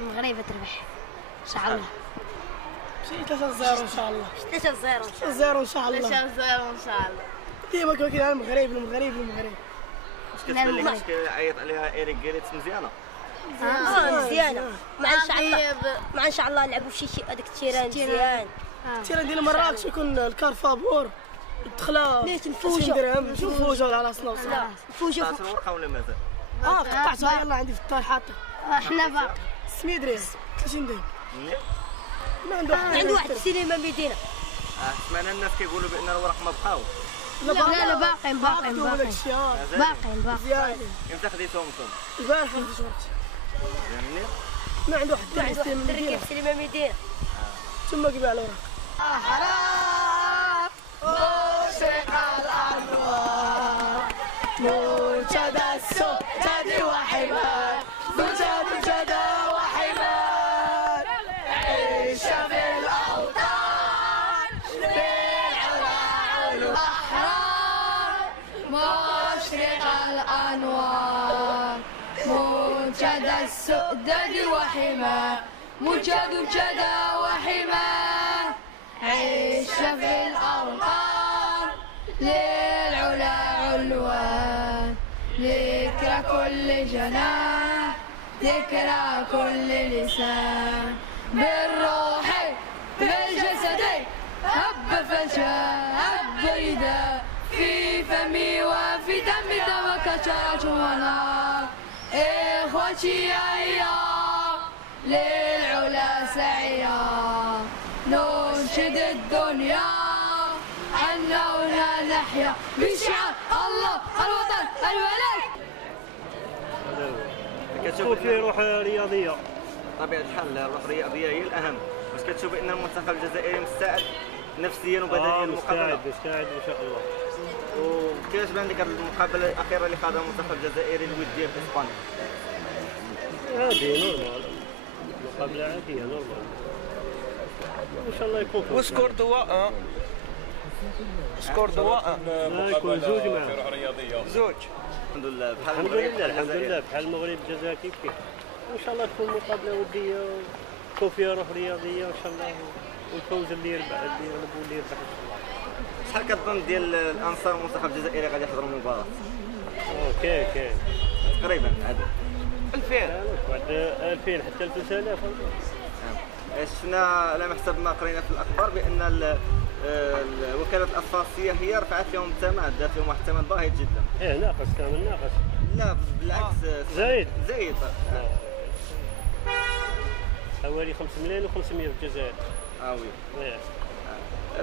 المغرب تربح ان شاء الله. شي 3-0 ان شاء الله. 3-0 ان شاء الله. 3-0 ان شاء الله. ديما كيقول المغرب. واش كتبان لك كيعيط عليها إيريك غيريتس مزيانه؟ مزيانه. مع ان شاء الله نلعبوا في شي هذاك التيران مزيان. التيران ديال مراكش يكون الكارفابور الدخله نيت نفوجو نفوجو على راسنا وصافي. نفوجو قطعتوا الورقه ولا مازال؟ قطعتها يلاه عندي في الدار حاطه. حنا باقي سميت ريال 30 درهم. ما عنده واحد السينما مدينه. سمعنا الناس كيقولوا بان الورق ما بقاوش. لا باقي مزيان. امتى خديتهم انتم؟ البارح خديت ورقتي. يعني ما عنده واحد الدري السينما مدينه ثم كيبيع الورق. مشرق الأنوار منتدى السؤدد وحمار منتدى وحمار عيش في الأوطان للعلا علو أحرار مشرق الأنوار منتدى السؤدد وحمار منتدى وحمار عيش في الأوطان للعلا علوان ذكرى كل جناح ذكرى كل لسان بالروح بالجسد هب فجاء هب رداء في فمي وفي دمي دمك شرج ونار إخوتي هيا للعلا سعيا ننشد الدنيا أننا نحيا بشعار الله الوطن البلد. كتشوف فيه روح رياضيه. طبيعة الحال الروح الرياضية هي الأهم، واش كتشوف بأن المنتخب الجزائري مستعد نفسيا وبدنيا للمقابلة؟ مستعد إن شاء الله. وكيفاش بان لك المقابلة الأخيرة اللي خاضها المنتخب الجزائري الودية في إسبانيا؟ عادي نورمال، مقابلة عادية نورمال. إن شاء الله يكون وسكور دواء سكور دواء يكون زوج معاه في روح رياضية زوج الحمد لله. بحال الحمد المغرب لله الحمد لله بحال المغرب الجزائر كيف وإن شاء الله تكون مقابلة ودية ويكون فيها روح رياضية وإن شاء الله والفوز اللي يربح اللي يغلبوا اللي يربح إن شاء الله. شحال كتظن ديال الأنصار المنتخب الجزائري غادي يحضروا المباراة؟ كاين تقريبا عدد 2000 بعد 2000 حتى 3000. شفنا على حسب ما قرينا في الاخبار بان وكاله الاسفارسيه هي رفعت لهم الثمن، دات لهم واحد الثمن باهظ جدا. ناقص ثمن ناقص. لا بالعكس زايد حوالي 5 ملايين و500 في الجزائر. وي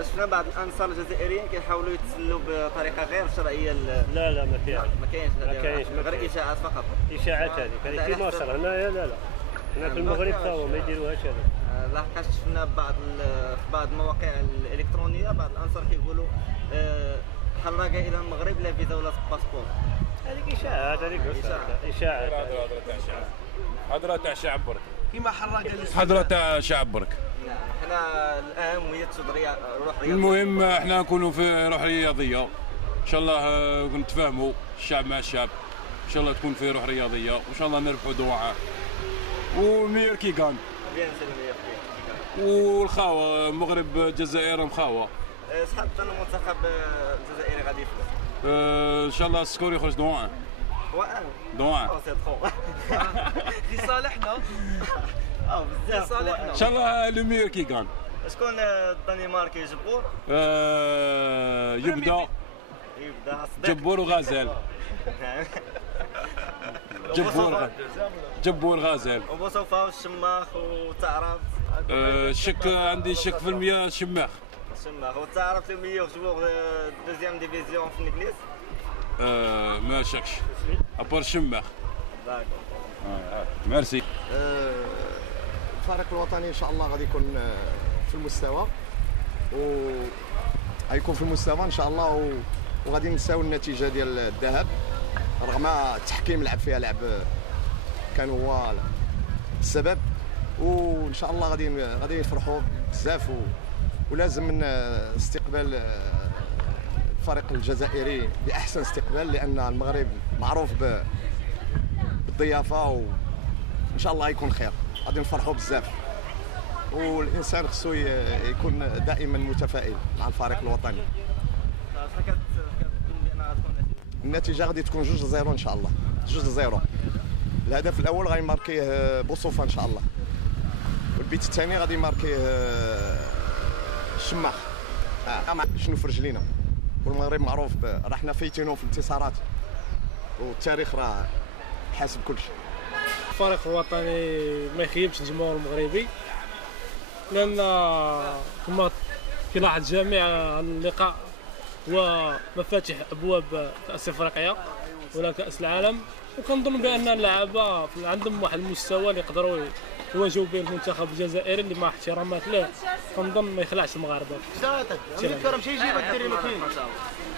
شفنا بعض الانصار الجزائريين كيحاولوا يتسلوا بطريقه غير شرعيه. لا ما كاينش غير اشاعات فقط. اشاعات هذه في مصر هنايا لا هنا في المغرب فهو ما يديروهاش هذا. لحقاش شفنا في بعض المواقع الالكترونيه بعض الانصار كيقولوا حراقه الى المغرب لا فيزا ولا باسبور. هذيك اشاعات اشاعات حضرة تاع شعب برك كيما حراقه حضرة تاع شعب برك. احنا الاهم هي تشد روح رياضيه. المهم احنا نكونوا في روح رياضيه ان شاء الله نتفاهموا الشعب مع الشعب ان شاء الله تكون في روح رياضيه وان شاء الله نربحوا دواعا والمير كي كان والخاوه المغرب الجزائر مخاوه. شحال تظن المنتخب الجزائري غادي يفوز؟ ان شاء الله السكور يخرج دواعا. دواعا في صالحنا. بزاف ان شاء الله المير كي كان. شكون الدنمارك يجبور؟ يبدا جبور وغازال. جبور غازال وبوصوفا والشماخ وتعرف. عندي شك في المياه شماخ وتعرف لو ميور جوور دوزيام ديفيزيون في الانجليز. ما شكش ابار شماخ. ميرسي. الفريق الوطني ان شاء الله غادي يكون في المستوى غيكون في المستوى ان شاء الله وغادي نساو النتيجه ديال الذهب رغم التحكيم لعب فيها لعب كان هو السبب وان شاء الله غادي يفرحوا بزاف ولازم استقبال الفريق الجزائري باحسن استقبال لان المغرب معروف بالضيافه وان شاء الله يكون خير. غادي نفرحوا بزاف، والانسان خصو يكون دائما متفائل مع الفريق الوطني. شحال كتظن بان غتكون النتيجه غادي تكون 2-0 ان شاء الله، 2-0. الهدف الاول غيماركيه بوصوفه ان شاء الله، والبيت الثاني غادي يماركيه الشماخ. شنو في رجلينا، والمغرب معروف راه حنا فايتينو في الانتصارات، والتاريخ راه حاسب كل شيء. الفريق الوطني ما يخيبش الجمهور المغربي، لان كما كيلاحظ الجميع اللقاء هو مفاتيح ابواب كاس افريقيا ولا كاس العالم، وكنظن بان اللعابه عندهم واحد المستوى اللي يقدروا يواجهوا به المنتخب الجزائري اللي مع احترامات له كنظن ما يخلعش المغاربه. الكرم شي يجيب الدري ما كاينش.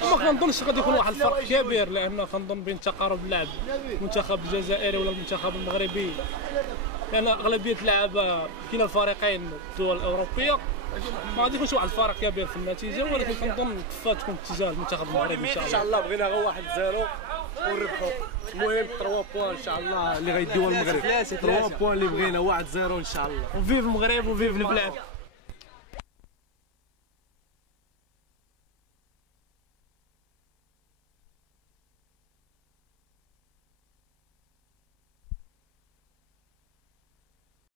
ما كنظنش غادي يكون واحد الفرق كبير، لان كنظن بين تقارب اللعب المنتخب الجزائري ولا المنتخب المغربي، لان اغلبيه اللعابه كلا الفريقين الدول الاوروبيه، ما غادي يكونش واحد الفرق كبير في النتيجه، ولكن كنظن تكون اتجاه المنتخب المغربي ان شاء الله. ان شاء الله بغينا غير 1-0 ونربحوا. المهم 3 بوان ان شاء الله اللي غيديوها المغرب، 3 بوان اللي بغينا 1-0 ان شاء الله. وفيف المغرب وفيف البلاد.